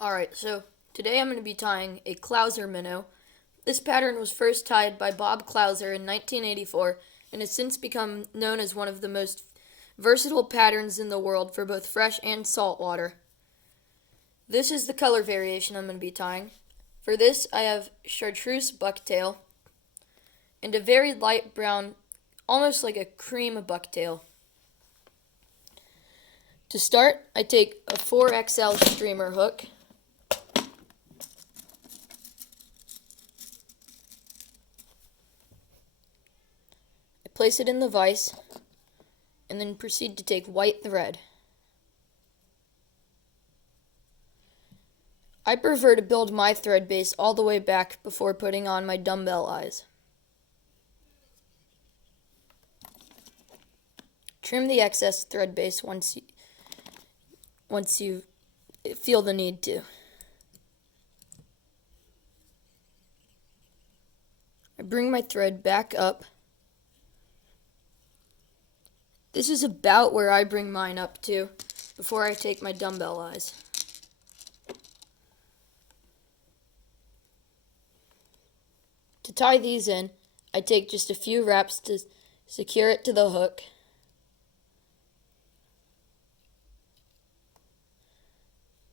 Alright, so today I'm going to be tying a Clouser minnow. This pattern was first tied by Bob Clouser in 1984 and has since become known as one of the most versatile patterns in the world for both fresh and saltwater. This is the color variation I'm going to be tying. For this, I have chartreuse bucktail and a very light brown, almost like a cream bucktail. To start, I take a 4XL streamer hook. Place it in the vise, and then proceed to take white thread. I prefer to build my thread base all the way back before putting on my dumbbell eyes. Trim the excess thread base once you feel the need to. I bring my thread back up. This is about where I bring mine up to before I take my dumbbell eyes. To tie these in, I take just a few wraps to secure it to the hook.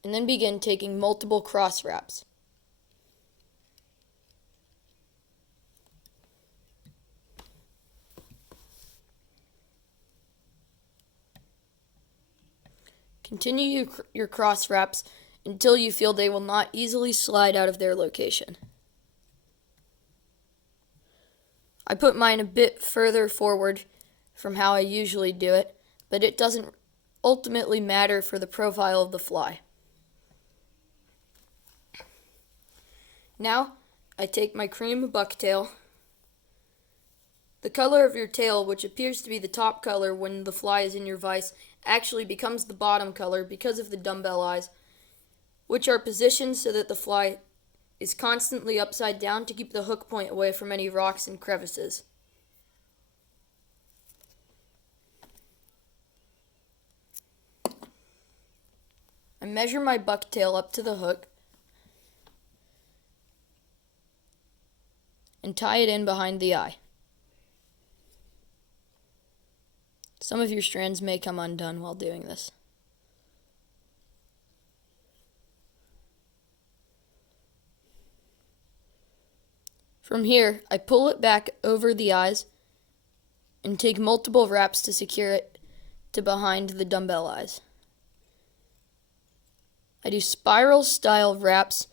And then begin taking multiple cross wraps. Continue your cross wraps until you feel they will not easily slide out of their location. I put mine a bit further forward from how I usually do it, but it doesn't ultimately matter for the profile of the fly. Now, I take my cream bucktail. The color of your tail, which appears to be the top color when the fly is in your vise, actually becomes the bottom color because of the dumbbell eyes, which are positioned so that the fly is constantly upside down to keep the hook point away from any rocks and crevices. I measure my bucktail up to the hook and tie it in behind the eye. Some of your strands may come undone while doing this. From here, I pull it back over the eyes and take multiple wraps to secure it to behind the dumbbell eyes. I do spiral style wraps,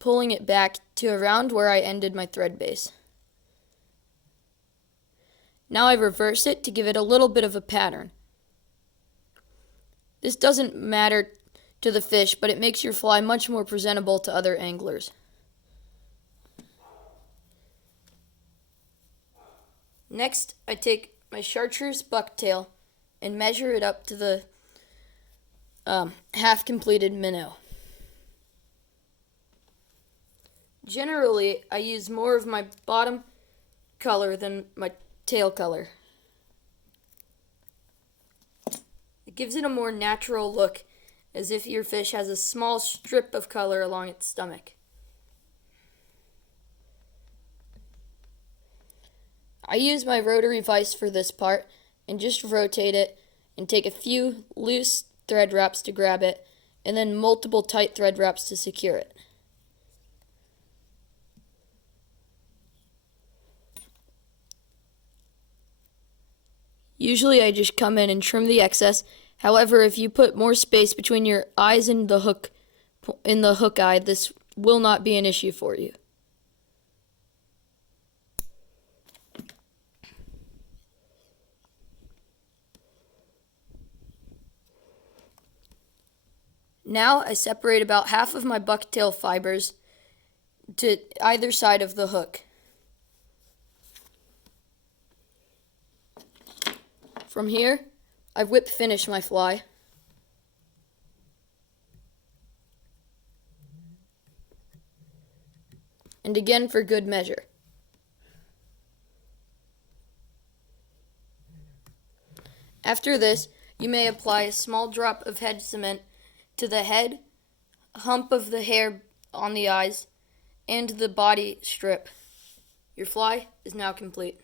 pulling it back to around where I ended my thread base. Now I reverse it to give it a little bit of a pattern. This doesn't matter to the fish, but it makes your fly much more presentable to other anglers. Next, I take my chartreuse bucktail and measure it up to the half-completed minnow. Generally, I use more of my bottom color than my tail color. It gives it a more natural look, as if your fish has a small strip of color along its stomach. I use my rotary vise for this part and just rotate it and take a few loose thread wraps to grab it and then multiple tight thread wraps to secure it. Usually I just come in and trim the excess. However, if you put more space between your eyes and the hook in the hook eye, this will not be an issue for you. Now I separate about half of my bucktail fibers to either side of the hook. From here, I whip finish my fly. And again for good measure. After this, you may apply a small drop of head cement to the head hump of the hair on the eyes, and the body strip. Your fly is now complete.